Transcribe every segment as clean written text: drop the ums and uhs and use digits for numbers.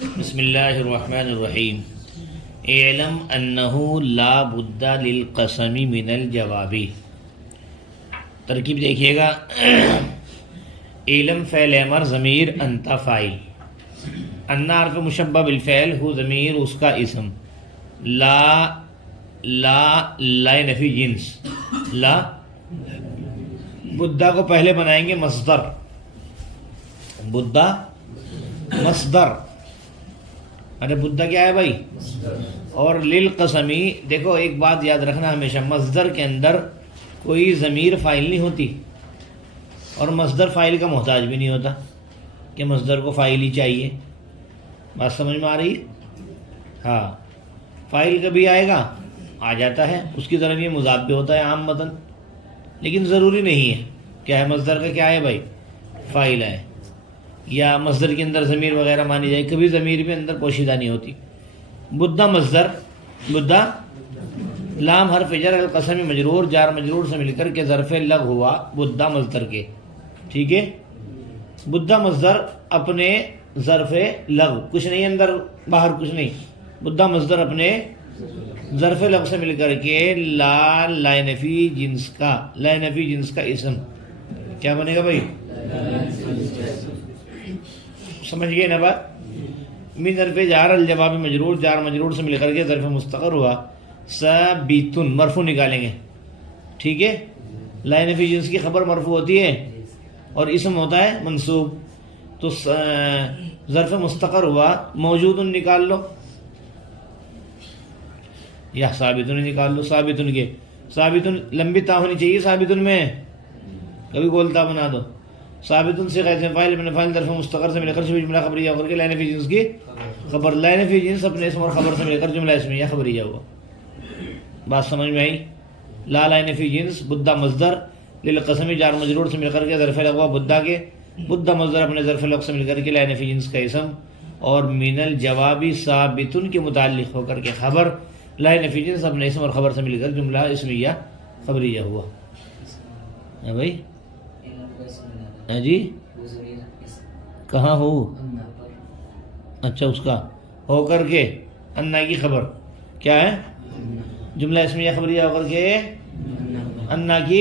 بسم اللہ الرحمن الرحیم اعلم انہ لا بد للقسم من الجواب. ترکیب دیکھیے گا. علم فعل امر ضمیر انت فاعل. ان حرف مشبہ بالفعل ہو ضمیر اس کا اسم. لا نفی جنس. لا بدہ کو پہلے بنائیں گے مصدر. بدہ مصدر. ارے بدہ کیا ہے بھائی؟ اور للقسمی دیکھو ایک بات یاد رکھنا ہمیشہ، مصدر کے اندر کوئی ضمیر فاعل نہیں ہوتی اور مصدر فاعل کا محتاج بھی نہیں ہوتا کہ مصدر کو فاعل ہی چاہیے. بات سمجھ میں آ رہی ہے؟ ہاں، فاعل کبھی آئے گا آ جاتا ہے، اس کی طرف یہ مضاف بھی ہوتا ہے عام متن، لیکن ضروری نہیں ہے کیا ہے مصدر کا کیا ہے بھائی فاعل ہے، یا مصدر کے اندر ضمیر وغیرہ مانی جائے، کبھی ضمیر بھی اندر پوشیدہ نہیں ہوتی. بدہ مصدر، بدہ لام حرف جر القسم مجرور، جار مجرور سے مل کر کے ظرف لغ ہوا بدہ مصدر کے. ٹھیک ہے، بدہ مصدر اپنے ظرف لغ، کچھ نہیں اندر باہر کچھ نہیں، بدہ مصدر اپنے ظرف لغ سے مل کر کے لا نفی جنس کا، لا نفی جنس کا اسم کیا بنے گا بھائی؟ سمجھ گئے نا بات؟ من ظرف جار الجواب مجرور، جار مجرور سے مل کر کے ظرف مستقر ہوا ثابتن مرفوع نکالیں گے. ٹھیک ہے، لا نفی جنس کی خبر مرفوع ہوتی ہے اور اسم ہوتا ہے منصوب، تو ظرف مستقر ہوا موجود نکال لو یا ثابتن نکال لو. ثابتن کے ثابتن لمبی تا ہونی چاہیے، ثابتن میں کبھی گولتا بنا دو. ثابتن سے غیر فاعل ابن فاعل ظرف مستقر سے مل کر شبہ جملہ خبریہ ہو کر کے لا نفی جنس کی خبر، لا نفی جنس اپنے اسم اور خبر سے مل کر جملہ اسمیہ خبریہ ہوا. بات سمجھ میں آئی؟ لا نفی جنس بدہ مصدر للقسم جار مجرور سے مل کر کے ظرف لغ ہوا بدہ کے، بدہ مصدر اپنے ظرف لغ سے مل کر کے لا نفی جنس کا اسم اور من الجوابی ثابتن کے متعلق ہو کر کے خبر، لا نفی جنس اپنے اسم اور خبر سے مل کر جملہ اسمیہ خبریہ ہوا. ہاں بھائی؟ ہاں جی، کہاں ہو؟ اچھا، اس کا ہو کر کے انا کی خبر کیا ہے؟ جملہ اسمیہ خبریہ ہو کر کے انا کی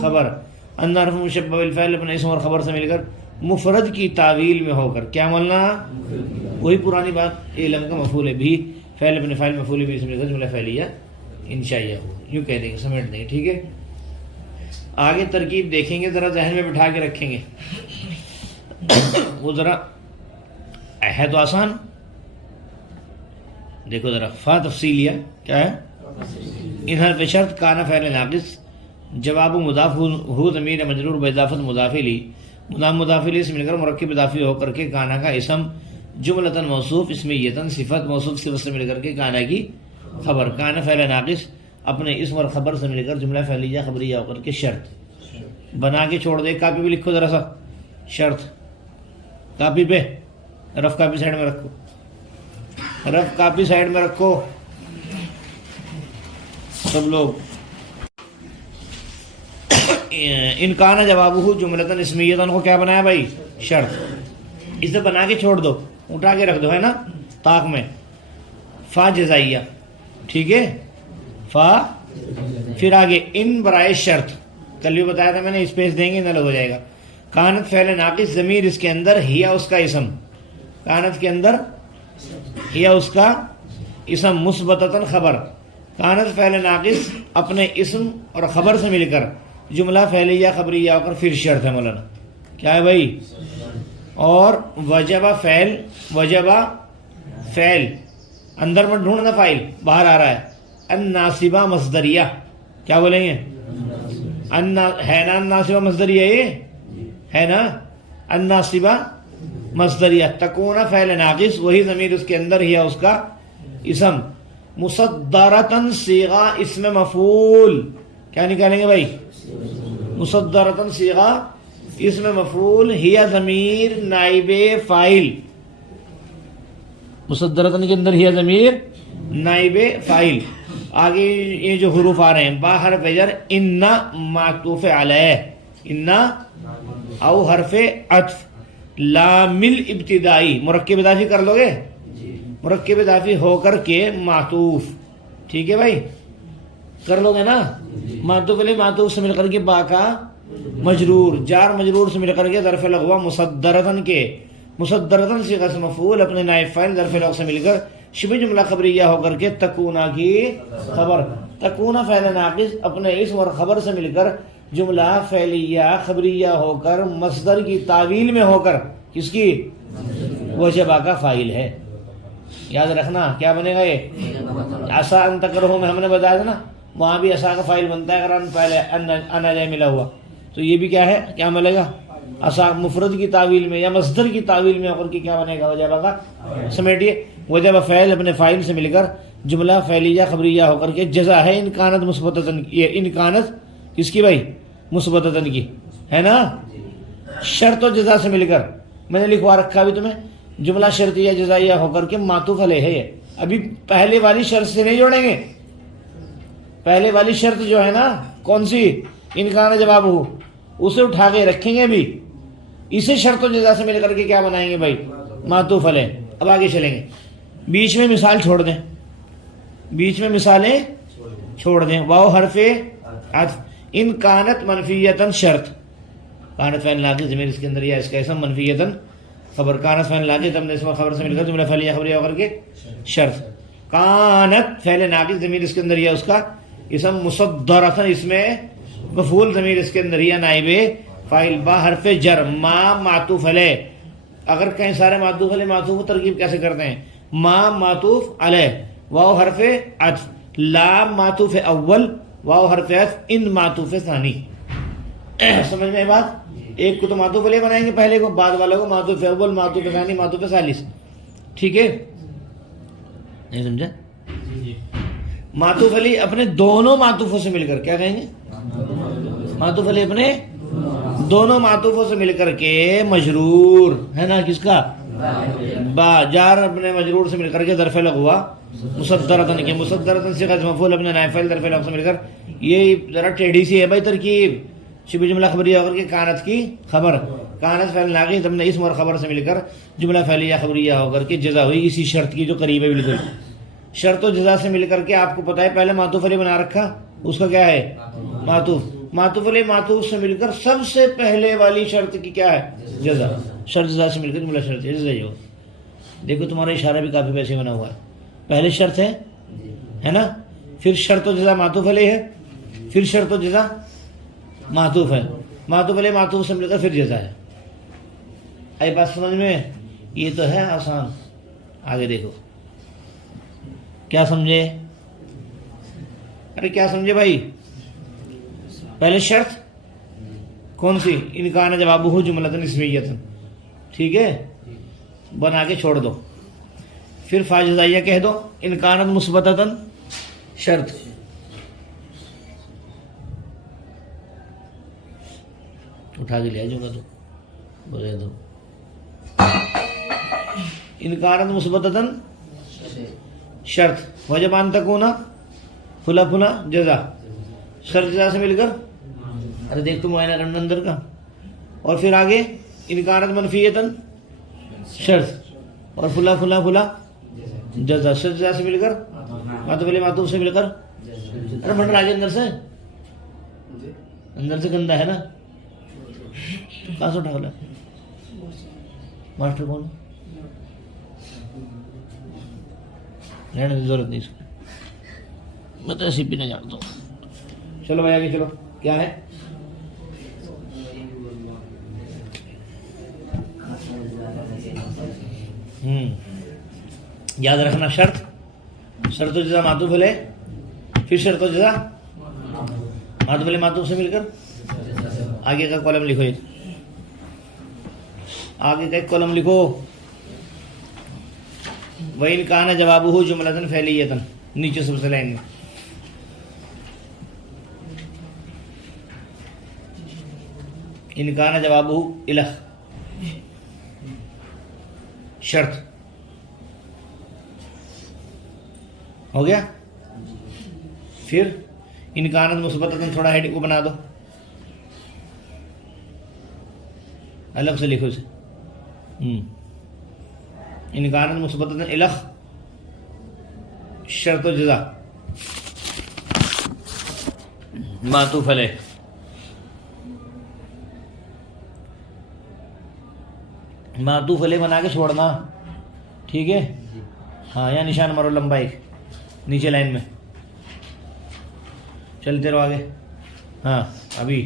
خبر. انا حرف مشبہ بالفعل اپنے اسم اور خبر سے مل کر مفرد کی تعویل میں ہو کر کیا ملنا؟ وہی پرانی بات، علم کا مفعول ہے بھی، فعل اپنے فاعل مفعول بھی سے مل کر جملہ فعلیہ انشائیہ ہو، یوں کہہ دیں گے، سمیٹ دیں گے. ٹھیک ہے، آگے ترکیب دیکھیں گے، ذرا ذہن میں بٹھا کے رکھیں گے. وہ ذرا ہے تو آسان، دیکھو ذرا. فا تفصیلیہ کیا ہے؟ ان حرف شرط کانا فعل ناقص، جواب مضاف ہو ضمیر مجرور باضافت مضاف الیہ، مضاف الیہ سے مل کر مرکب اضافی ہو کر کے کانا کا اسم، جملتاً موصوف اسمیتاً صفت، موصوف صفت سے مل کر کے کانا کی خبر. کانا فعل ناقص اپنے اسم اور خبر سے مل کر جملہ فعلیہ خبریہ ہو کر کے شرط بنا کے چھوڑ دے. کاپی پہ لکھو ذرا سا شرط، کاپی پہ، رف کاپی سائڈ میں رکھو، رف کاپی سائڈ میں رکھو سب لوگ. ان کانا جواب ہو جملتاً اسمیتاً کو کیا بنایا بھائی؟ شرط. اسے بنا کے چھوڑ دو، اٹھا کے رکھ دو، ہے نا طاق میں. فا جزائیہ. ٹھیک ہے، فا پھر آگے ان برائے شرط، کل بھی بتایا تھا میں نے، اسپیس دیں گے نہ ہو جائے گا. کانت فعل ناقص ضمیر اس کے اندر ہیا اس کا اسم، کانت کے اندر ہیا اس کا اسم مثبتاً خبر. کانت فعل ناقص اپنے اسم اور خبر سے مل کر جملہ فعلیہ خبریہ ہو کر پھر شرط ہے. مولانا کیا ہے بھائی؟ اور وجبہ فعل، وجبہ فعل اندر میں ڈھونڈنا، فائل باہر آ رہا ہے. الناصبہ مصدریہ کیا بولیں گے؟ ہے نا الناصبہ مصدریہ، یہ ہے نا الناصبہ مصدریہ. تکون فعل ناقص وہی ضمیر اس کے اندر ہی ہے اس کا اسم، مصدرتاً صیغہ اسم مفعول کیا نکالیں گے بھائی؟ مصدرتاً صیغہ اسم مفعول ہی ضمیر نائب فاعل، مصدرتاً کے اندر ہی ضمیر نائب فاعل. آگے یہ جو حروف آ رہے ہیں، با حرف جر ان معطوف علیہ، ان او حرف عطف، لامل ابتدائی مرکب اضافی کر لو گے، مرکب اضافی ہو کر کے معطوف، ٹھیک ہے بھائی، کر لو گے نا، معطوف علیہ معطوف سے مل کر کے با کا مجرور، جار مجرور سے مل کر کے ظرف لغو مصدرتن کے، مصدرتن صیغہ سے مفعول اپنے نائب فاعل ظرف لغو سے مل کر شبہ جملہ خبریہ ہو کر کے تکونا کی خبر، تکونا فعل ناقص اپنے اسم اور خبر سے مل کر جملہ فعلیہ خبریہ ہو کر مصدر کی تعویل میں ہو کر کس کی، وجبہ کا فاعل ہے۔ یاد رکھنا کیا بنے گا، یہ عسا ان تکرہو میں ہم نے بتایا تھا نا، وہاں بھی عسا کا فاعل بنتا ہے اگر ان پہلے ان جائے ملا ہوا، تو یہ بھی کیا ہے، کیا ملے گا، عسا مفرد کی تعویل میں یا مصدر کی تعویل میں ہو کر کے کیا بنے گا، وجبہ کا، سمیٹیے، وجبہ فعل اپنے فاعل سے مل کر جملہ فعلیہ خبریہ ہو کر کے جزا ہے ان کانت مثبتۃ، یہ ان کانت کس کی بھائی، مثبتۃ کی ہے نا، شرط و جزا سے مل کر، میں نے لکھوا رکھا بھی تمہیں، جملہ شرطیہ جزائیہ ہو کر کے معطوف علیہ ہے، ابھی پہلے والی شرط سے نہیں جوڑیں گے، پہلے والی شرط جو ہے نا کون سی، ان کان جواب ہو، اسے اٹھا کے رکھیں گے بھی، اسے شرط و جزا سے مل کر کے کیا بنائیں گے بھائی، معطوف علیہ۔ اب آگے چلیں گے، بیچ میں مثال چھوڑ دیں، بیچ میں مثالیں چھوڑ دیں، واو حرف عطف، ان کانت منفیتن شرط، کانت فعل ناقص ضمیر اس کے اندر یا اس کا اسم منفیتن خبر، کانت فعل ناقص اپنے اسم خبر سے مل کر جملہ فعلیہ خبریہ ہو کر کے شرط، کانت فعل ناقص ضمیر اس کے اندر یا اس کا اسم مصدرتن اس میں مفعول ضمیر اس کے اندر یا نائب فاعل، با حرف جر، ما معطوف علیہ، اگر کہیں سارے معطوف علیہ معطوف ترکیب کیسے کرتے ہیں، ما معطوف علیہ، واو حرف عطف، لام معطوف اول، واو حرف عطف، ان معطوف ثانی، سمجھ میں بات، ایک کو تو معطوف علیہ بنائیں گے پہلے کو، بعد والوں کو معطوف اول، معطوف ثانی، معطوف ثالث، ٹھیک ہے، نہیں سمجھا، معطوف علیہ اپنے دونوں معطوفوں سے مل کر کیا کہیں گے، معطوف علیہ اپنے دونوں معطوفوں سے مل کر کے مجرور ہے نا، کس کا، با، جار اپنے مجرور سے مل کر کے ظرف لغو ہوا مصدرتن کے، مصدرتن سے مفعول اپنے نائب فاعل ظرف لغو سے مل کر، یہ ذرا ٹیڑھی سی ہے بھائی ترکیب، شبہ جملہ خبریہ ہو کر کے کانت کی خبر، کانت فعل ناقص اپنے اسم اور خبر سے مل کر جملہ فعلیہ خبریہ ہو کر کے جزا ہوئی اسی شرط کی جو قریب ہے بالکل، شرط و جزا سے مل کر کے آپ کو پتہ ہے پہلے معطوف علیہ بنا رکھا، اس کا کیا ہے معطوف، معطوف علیہ معطوف سے مل کر سب سے پہلے والی شرط کی کیا ہے جزا، شرط جزا سے مل کر جملہ شرط جزا ہو، دیکھو تمہارا اشارہ بھی کافی ویسے بنا ہوا ہے، پہلے شرط ہے نا، پھر شرط و جزا معطوف علیہ ہے، پھر شرط و جزا معطوف ہے، معطوف علیہ معطوف سے مل کر پھر جزا ہے، آئی بات سمجھ میں، یہ تو ہے آسان، آگے دیکھو کیا سمجھے، ارے کیا سمجھے بھائی، پہلے شرط کون سی، ان کان جوابہ جملۃ اسمیۃ، ٹھیک ہے، بنا کے چھوڑ دو، پھر فا جزائیہ کہہ دو، ان کانت مثبتۃ شرط، اٹھا کے لے جاؤں گا تو بولے دو، ان کانت مثبتۃ شرط، وجب ان تکون فلا فلا جزا، شرط جزا سے مل کر، ارے دیکھ تو معائنہ کرنا اندر کا، اور پھر آگے ان کانت منفیتن شرط، اور فلا فلا فلا جزا، شرط جزا سے مل کر معطوف علیہ معطوف سے مل کر، ارے بھنڈر آگے اندر سے گندا ہے نا، کہاں سے اٹھا لا ماسٹر کون رہنے کی ضرورت نہیں، اس کو میں تو ایسی بھی نہیں جانتا ہوں، چلو بھائی آگے چلو، کیا ہے یاد رکھنا، شرط، شرط و جزا معطوف علیہ، پھر شرط و جزا معطوف علیہ معطوف سے مل کر، آگے کا کالم لکھو، ایک آگے کا ایک کالم لکھو، وَإِنْ كَانَ جَوَابُهُ جُمْلَةً فعلیۃً، نیچے سب سے لائن میں، ان کان جوابہ الہ شرط، ہو گیا، پھر ان کانت مثبتۃ، تھوڑا ہیڈ کو بنا دو، الگ سے لکھو اسے، ان کانت مثبتۃ الخ شرط و جزا معطوف علیہ. معطوف علیہ بنا کے چھوڑنا. ٹھیک ہے. ہاں یا نشان مارو لمبا ایک نیچے لائن میں. چلتے رہو آگے. ہاں ابھی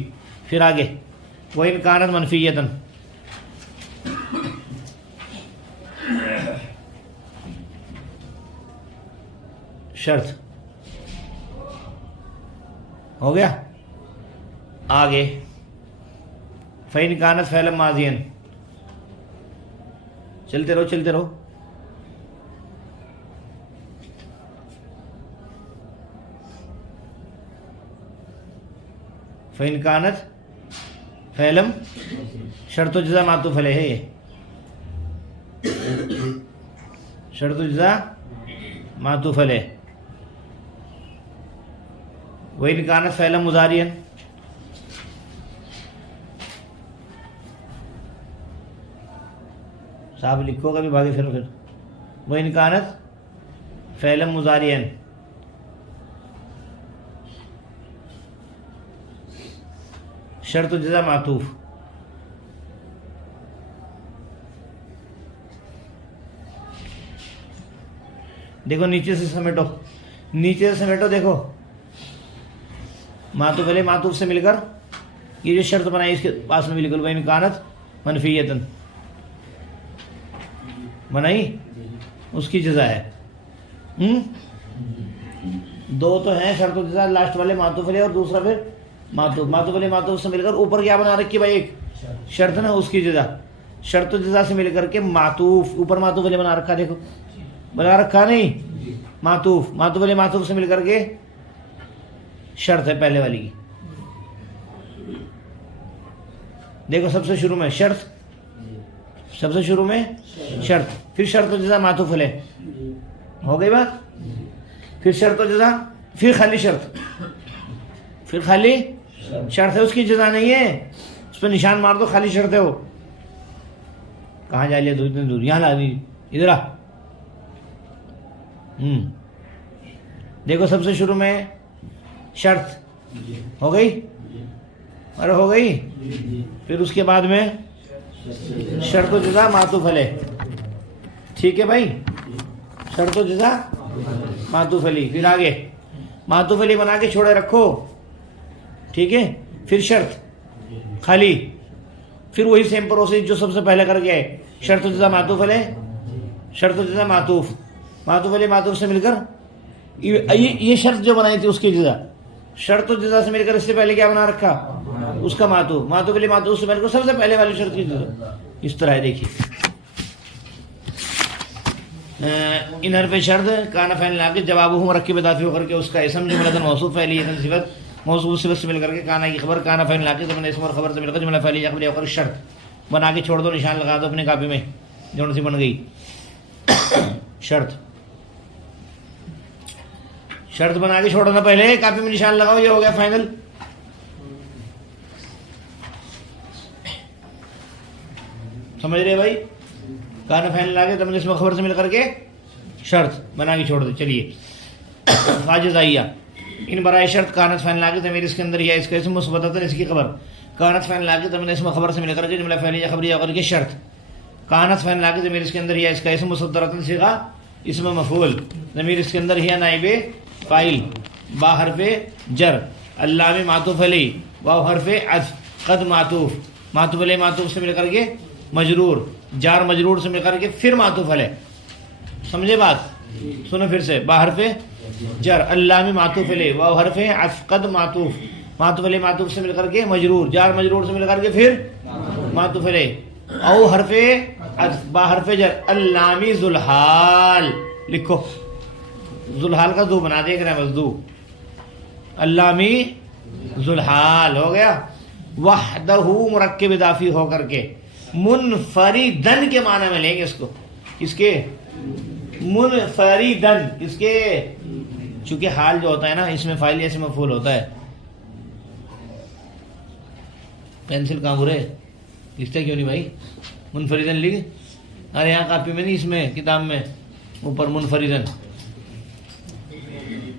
پھر آگے. وَإِنْ كَانَتْ مَنْفِيَّةً شرط ہو گیا. آگے فَإِنْ كَانَتْ فعلا ماضيًا. چلتے رہو چلتے رہو. فَإِنْ كَانَتْ فعلم شرط و جزا معطوف علیہ ہے. یہ شرط و جزا معطوف علیہ. وَإِنْ كَانَتْ فعلا مضارعا صاحب لکھو کبھی بھاگے پھر. وَإِنْ كَانَتْ فعلا مضارعا شرط و جزا معطوف. دیکھو نیچے سے سمیٹو. نیچے سے سمیٹو. دیکھو معطوف علیہ معطوف سے مل کر یہ جو شرط بنائی اس کے پاس میں بالکل وَإِنْ كَانَتْ مَنْفِيَّةً بنائی اس کی جزا ہے. دو تو ہیں شرط و جزا. لاسٹ والے معطوف علیہ اور دوسرا پھر معطوف علیہ معطوف سے مل کر اوپر کیا بنا رکھی بھائی ایک شرط نا اس کی جزا. شرط و جزا سے مل کر کے معطوف اوپر معطوف علیہ بنا رکھا. دیکھو بنا رکھا نہیں. معطوف علیہ معطوف سے مل کر کے شرط ہے پہلے والی کی. دیکھو سب سے شروع میں شرط. سب سے شروع میں شرط. پھر شرط و جزا معطوف علیہ ہو گئی بات. پھر شرط و جزا. پھر خالی شرط. پھر خالی شرط ہے اس کی جزا نہیں ہے. اس پہ نشان مار دو خالی شرط ہے وہ. کہاں جا لیا دور اتنی دور. یہاں لا دی ادھر آ. دیکھو سب سے شروع میں شرط ہو گئی. ارے ہو گئی. پھر اس کے بعد میں شرط و جزا معطوف علیہ. ٹھیک ہے بھائی. شرط و جزا معطوف علیہ. پھر آگے معطوف علیہ بنا کے چھوڑے رکھو. ٹھیک ہے. پھر شرط خالی. پھر وہی سیم پروسیس جو سب سے پہلے کر گیا ہے. شرط و جزا معطوف علیہ. شرط و جزا معطوف. معطوف علیہ معطوف سے مل کر یہ شرط جو بنائی تھی اس کی جزا. شرط و جزا سے مل کر اس سے پہلے کیا بنا رکھا اس کا معطوف. معطوف علیہ معطوف سے مل کر سب سے پہلے والی شرط کی جزا. اس طرح ہے. دیکھیے ان حرف شرط کان فعل لا کے جواب ہو مرکب اضافی ہو کر کے اس کا اسم جملہ موصوف فعلی صفت موصوف صفت سے مل کر کے کانا کی خبر کان فعل لا کے زمانہ اسم اور خبر سے مل کر جملہ فعلی خبر اور شرط بنا کے چھوڑ دو. نشان لگا دو اپنے کاپی میں جو سی بن گئی. شرط شرط بنا کے چھوڑنا پہلے کاپی میں نشان لگاؤ. یہ ہو گیا فائنل. سمجھ رہے بھائی. کان فعل لا کے زمانہ اسم اور خبر سے مل کر کے شرط بنا کے چھوڑ دو. چلیے فاجزائیہ ان برائے شرط کانت فعل لا کے ضمیر اس کے اندر یا اس کا اسم مثبت اس کی خبر. کانت فعل لا کے زمانہ اسم خبر سے مل کر کے جملہ فعلیہ خبریہ کر کے شرط. کانت فعل لا کے ضمیر اس کے اندر یا اس کا اسم مصدرۃ صیغہ اسم مفعول. ضمیر اس کے اندر ہے نائب فاعل با حرف جر اللام معطوف علیہ واو حرف عطف قد معطوف. معطوف علیہ معطوف سے مل کر کے مجرور. جار مجرور سے مل کر کے پھر معطوف علیہ. سمجھے بات. سنو پھر سے. با حرف جر اللام معطوف علیہ واو حرف عطف قد معطوف. معطوف علیہ معطوف سے مل کر کے مجرور. جار مجرور سے مل کر کے پھر معطوف علیہ. او حرف عطف با حرف جر اللامی ذوالحال. لکھو ذوالحال کا ذو بنا دے. بس ذو اللامی ذوالحال ہو گیا. وحدہ مرکب اضافی ہو کر کے منفردن کے معنی میں لیں گے اس کو. کس کے منفردن. کس کے چونکہ حال جو ہوتا ہے نا اس میں فاعل یا اسم مفعول ہوتا ہے. پینسل کہاں برے لکھتے کیوں نہیں بھائی. منفردن لکھ ارے یہاں کاپی میں نہیں، اس میں کتاب میں اوپر منفردن،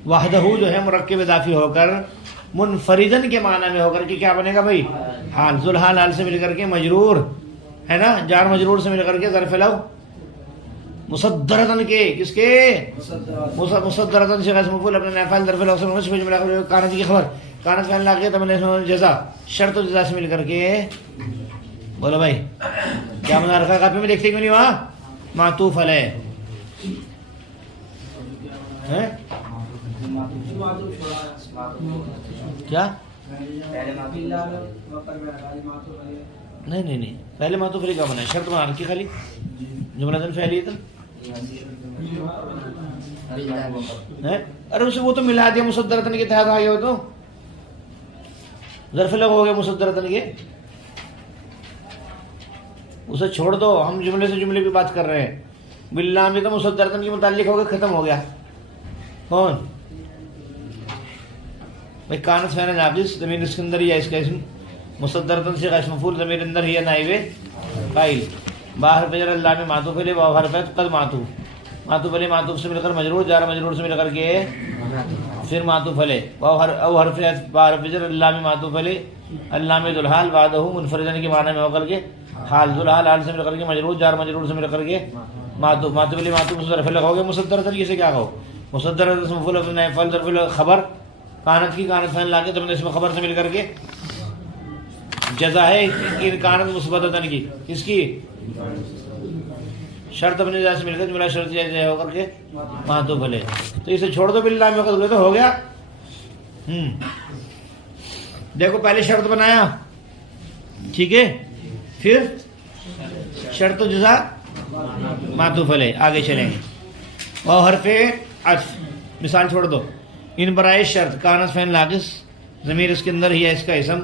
وحدہ جو ہے مرکب اضافی ہو کر منفردن کے معنی میں ہو کر کے کیا بنے گا بھائی؟ حال. ذوالحال حال سے مل کر کے مجرور ہے نا، جار مجرور سے مل کر کے ظرف لو مصدرتن کے، کس کے؟ مصدرتن سے غیر مفعول اپنے نافعل ظرف لو سے منصوب جملہ کانت کی خبر، کانت فعل لاقی تم نے جزا، شرط و جزا سے مل کر کے بولو بھائی کیا بنا رکھا کاپی میں؟ دیکھتے کیوں نہیں وہاں؟ معطوف علیہ کیا؟ نہیں نہیں نہیں، پہلے معطوف علیہ کا بنا ہے، شرط بنا رکھی خالی جملہ فعلی تھا. ارے اسے وہ تو ملا دیا مصدرتن کے تحت آگے ہو تو ظرف لگ ہو گیا مصدرتن کے، اسے چھوڑ دو، ہم جملے سے جملے کی بات کر رہے ہیں. باللہ میں تو مصدرتن کے متعلق ہو گیا، ختم ہو گیا. کون بھائی؟ کانت فعل ناقص ضمیر اس کے اندر ہی ہے، اس کا اسم مصدرتن سے غیر مفعول ضمیر اندر ہی ہے نائب فاعل، باہر فجر اللہ میں معطوف علیہ واو حرف قد معطوف، معطوف علیہ معطوف سے مل کر مجرور، جار مجرور سے مل کر کے پھر معطوف علیہ، واو او حرف باہر فجر اللہ میں معطوف علیہ، اللہ میں ذوالحال بعدہ منفردن کے معنی میں ہو کر کے حال، ذوالحال حال سے مل کر کے مجرور، جار مجرور سے مل کر کے معطوف، معطوف علیہ معطوف سے ظرف لگا ہو گیا مصدرتن. سے کیا کہو؟ مصدرتن مفعول اپنے نائب فاعل ظرف خبر کانت کی، کانت فعل لا کے تم نے اس میں خبر سے مل کر کے جزا ہے ان کانت مثبتتن کی، اس کی شرط اپنے جزا سے مل کر جملہ شرط جزا ہو کر کے معطوف علیہ. تو اسے چھوڑ دو باللہ میں قد تو ہو گیا. دیکھو پہلے شرط بنایا، ٹھیک ہے، پھر شرط و جزا معطوف علیہ. آگے چلیں گے. واو حرف عطف، مثال چھوڑ دو. ان برائے شرط کانت فعل ناقص ضمیر اس کے اندر ہی ہے، اس کا اسم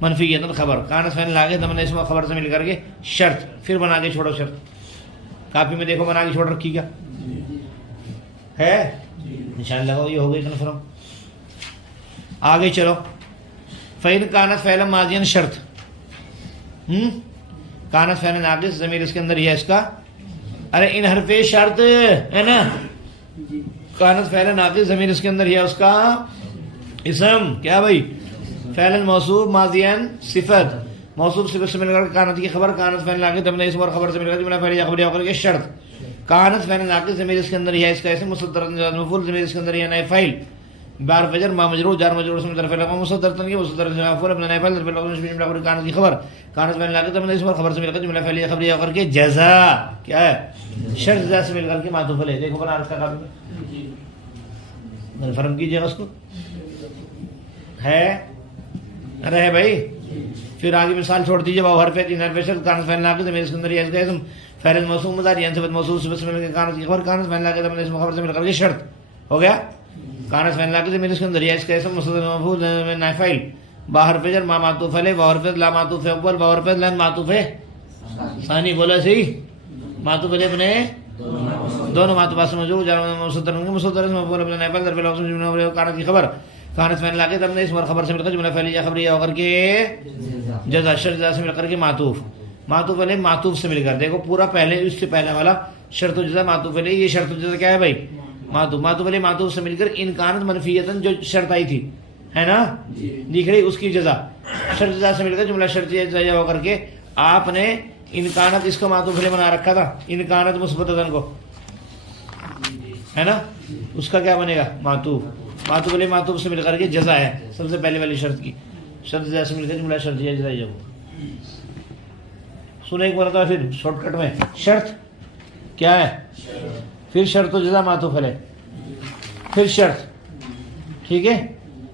منفیۃ خبر، کانت فعل ناقص تم نے اسم خبر سے مل کر کے شرط، پھر بنا کے چھوڑو شرط. کاپی میں دیکھو بنا کے چھوڑ رکھی کیا ہے؟ نشان لگاؤ، یہ ہو گئی کنفرم. آگے چلو. فَإِنْ كَانَتْ فعلا ماضیًا شرط، کانت فعل ناقص ضمیر اس کے اندر ہی ہے، اس کا ارے ان حرف شرط ہے نا، کانت فعل ناقص ضمیر اس کے اندر ہی ہے، اس کا اسم کیا بھائی؟ فعل موصوف ماضیًا صفت، موصوف صفت سے مل کر کانت کی خبر، کانت فعل ناقص تم نے اسم اور خبر سے مل کر جملہ فعلیہ خبریہ ہو کر کے شرط، کانت فعل ناقص ضمیر اس کے اندر ہی ہے، اس کا اسم مصدرتن مفعول ضمیر اس کے اندر ہی ہے نائب فاعل، بار فجر ما مجرور جار مجرور سے ظرف لگا مصدرتن کی، مصدرتن مفعول اپنے نائب فاعل ظرف لگا جملہ کانت کی خبر، کانت فعل ناقص تم نے اسم اور خبر سے مل کر جملہ فعلیہ خبریہ ہو کر کے جزا کیا ہے؟ شرط جزا سے مل کر کے معطوف علیہ. دیکھو بنا رکھا کاپی میں، فرم کیجیے گا اس کو ہے. ارے ہے بھائی. پھر آگے مثال چھوڑ دیجیے. واو حرف تین حرف شرط کانت فعل ناقص ضمیر اس کے اندر ہے، اس کا اسم فعل موصوف مضارع صفت موصوف صفت سے مل کر کانت کی خبر، کانت فعل ناقص تم نے اسم خبر سے مل کر کے شرط ہو گیا. کانت فعل ناقص ضمیر اس کے اندر ہے، اس کا اسم مصدر مفعول نائب فاعل، باہر فجر ما معطوف علیہ، واو حرف لا معطوف اول، واو حرف لن معطوف ثانی. بولا صحیح. معطوف علیہ اپنے دونوں معطوفات سے موجود مصدر مفعول اپنے نائب فاعل ظرف لفظ کانت کی خبر، کانت فعل ناقص تم نے اسم اور خبر سے مل کر جملہ فعلیہ خبریہ ہو کر کے جزا، شرط جزا سے مل کر کے معطوف، معطوف علیہ معطوف سے مل کر. دیکھو پورا پہلے اس سے پہلے والا شرط و جزا معطوف علیہ، یہ شرط و جزا کیا ہے بھائی؟ معطوف. معطوف علیہ معطوف سے مل کر ان کانت منفیتن جو شرط آئی تھی ہے نا دکھ رہی، اس کی جزا، شرط جزا سے مل کر جملہ شرط جزا ہو کر کے آپ نے ان کانت اس کو معطوف علیہ بنا رکھا تھا، ان کانت مثبتن کو ہے نا، اس کا کیا بنے گا؟ معطوف. معطوف علیہ معطوف سے مل کر کے جزا ہے سب سے پہلے والی شرط کی، شرط جزا سے مل کر جملہ شرط جزا ہو. سنیں ایک مرتبہ پھر شارٹ کٹ میں. شرط کیا ہے؟ پھر شرط و جزا معطوف علیہ، پھر شرط، ٹھیک ہے،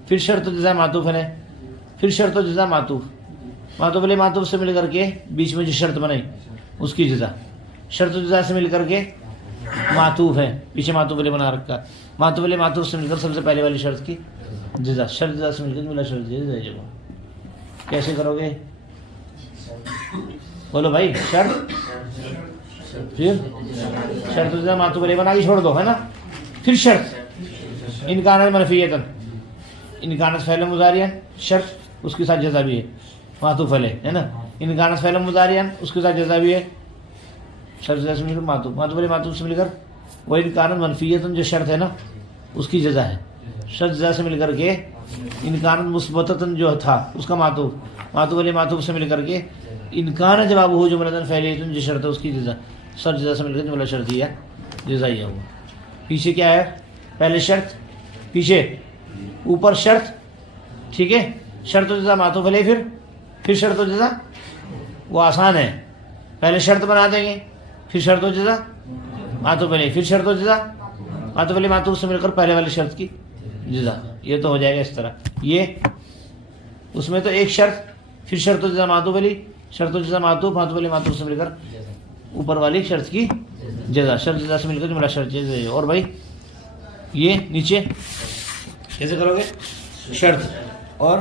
پھر شرط و جزا معطوف علیہ، پھر شرط و جزا معطوف، معطوف علیہ معطوف سے مل کر کے بیچ میں جو شرط بنائی اس کی جزا، شرط و جزا سے مل کر کے معطوف ہے، پیچھے معطوف علیہ بنا رکھا، معطوف علیہ معطوف سے مل کر سب سے پہلے والی شرط کی جزا، شرط جزا سے مل کر جملہ شرط جزا. کیسے کرو گے؟ بولو بھائی. شرط پھر شرط جزا معطوف علیہ بنا کے چھوڑ دو ہے نا، پھر شرط ان کانت منفیتن، ان کانت فعل مضارع شرط اس کے ساتھ جزا بھی ہے معطوف علیہ ہے نا، ان کانت فعل مضارع اس کے ساتھ جزا بھی ہے، شرط جزا سے مل کر معطوف، معطوف علیہ معطوف سے مل کر وہی کانت منفیتن جو شرط ہے نا اس کی جزا ہے، شرط جزا سے مل کر کے انکانت مثبتتن جو تھا اس کا معطوف، معطوف علیہ معطوف سے مل کر کے انکان جواب ہو جملتن فعلیتن جو شرط ہے اس کی جزا، شرط جزا سے مل کر جملہ شرطیہ جزائیہ ہوا۔ پیچھے کیا ہے؟ پہلے شرط، پیچھے اوپر شرط، ٹھیک ہے، شرط و جزا معطوف علیہ، پھر شرط و جزا، وہ آسان ہے، پہلے شرط بنا دیں گے، پھر شرط و جزا معطوف علیہ، پھر شرط و جزا معطوف علیہ معطوف سے مل کر پہلے والی شرط کی جزا، یہ تو ہو جائے گا اس طرح۔ یہ اس میں تو ایک شرط، پھر شرط و جزا معطوف علیہ، شرط و جزا معطوف، معطوف علیہ معطوف سے مل کر اوپر والی شرط کی جزا، شرط جزا سے مل کر جملہ شرط جزا۔ اور بھائی یہ نیچے کیسے کرو گے؟ شرط اور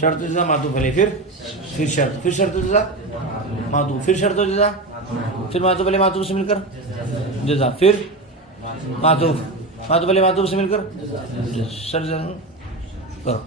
شرط جزا معطوف علیہ، پھر شرط، پھر شرط جزا معطوف، پھر شرط جزا، پھر معطوف علیہ معطوف سے مل کر جزا، پھر معطوف، معطوف علیہ معطوف سے مل کر شرط جزا کرو۔